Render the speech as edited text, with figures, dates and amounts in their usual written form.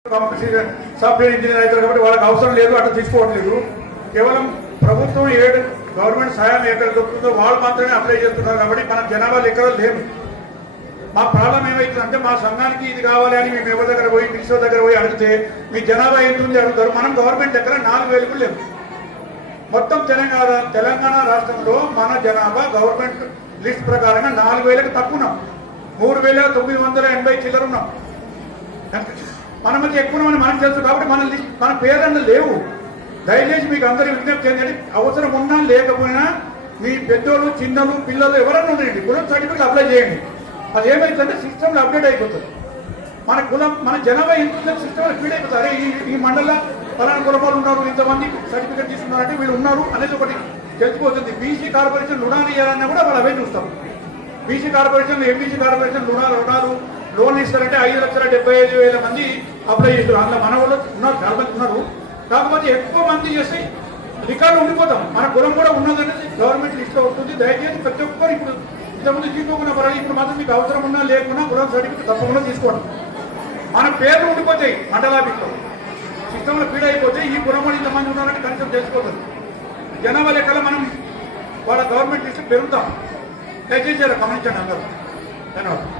Software engineer అవుతారు కాబట్టి వాళ్ళకి అవసరం లేదు, అట్లా తీసుకోవట్లేదు. కేవలం ప్రభుత్వం గవర్నమెంట్ సహాయం ఎక్కడ దొరుకుతుందో వాళ్ళు మాత్రమే అప్లై చేస్తున్నారు. కాబట్టి మన జనాభా లెక్కలు లేవు. మా ప్రాబ్లం ఏమవుతుందంటే మా సంఘానికి ఇది కావాలి అని మేము ఎవరి దగ్గర పోయి మినిస్టర్ దగ్గర పోయి అడిగితే మీ జనాభా ఎంత ఉంది అడుగుతారు. మనం గవర్నమెంట్ దగ్గర 4,000 కూడా లేవు. మొత్తం తెలంగాణ రాష్ట్రంలో మన జనాభా గవర్నమెంట్ లిస్ట్ ప్రకారంగా 4,000కి తక్కువ ఉన్నాం. 3,980 చిల్లర ఉన్నాం. మన మధ్య ఎక్కువ మనకు తెలుసు. కాబట్టి మన పేర్లన్నీ లేవు. దయచేసి మీకు అందరూ విజ్ఞప్తి ఏంటంటే అవసరం ఉన్నా లేకపోయినా మీ పెద్దోళ్ళు చిన్నలు పిల్లలు ఎవరన్నా ఉన్నాయండి కులం సర్టిఫికేట్ అప్లై చేయండి. అది ఏమైతుందంటే సిస్టమ్లో అప్డేట్ అయిపోతుంది. మన కులం మన జనాభా ఎంత సిస్టమ్లో ఫీడ్ అయిపోతుంది. అరే ఈ మండల ఫలానా కులపాలు ఉన్నారు, ఇంతమంది సర్టిఫికేట్ తీసుకున్నారంటే వీళ్ళు ఉన్నారు అనేది ఒకటి తెలిసిపోతుంది. బీసీ కార్పొరేషన్ రుణాలు ఇవ్వాలన్నా కూడా వాళ్ళు అవే చూస్తాం. బీసీ కార్పొరేషన్ ఎంబీసీ కార్పొరేషన్ రుణాలు లోన్ ఇస్తారంటే 5,75,000 మంది అప్లై చేస్తారు. అందులో మన వాళ్ళు ఉన్నారు, చాలా మంది ఉన్నారు. కాకపోతే ఎక్కువ మంది చేసి రికార్డు ఉండిపోతాం. మన కులం కూడా ఉన్నదనేది గవర్నమెంట్ లిస్ట్లో వస్తుంది. దయచేసి ప్రతి ఒక్కరు ఇప్పుడు ఇంతకుముందు తీసుకోకుండా పర్వాలేదు, ఇప్పుడు మాత్రం మీకు అవసరం ఉన్నా లేకున్నా కులం సర్టిఫికేట్ తప్పకుండా తీసుకోండి. మన పేర్లు ఉండిపోతాయి మండలాఫీస్లో, సిస్టంలో ఫీడ్ అయిపోతే ఈ కులం వాళ్ళు ఇంతమంది ఉన్నారంటే కనీసం తెలిసిపోతుంది. జనాభా లెక్కలో మనం వాళ్ళ గవర్నమెంట్ లిస్ట్ పెరుగుతాం. దయచేసి గమనించండి అందరూ. ధన్యవాదాలు.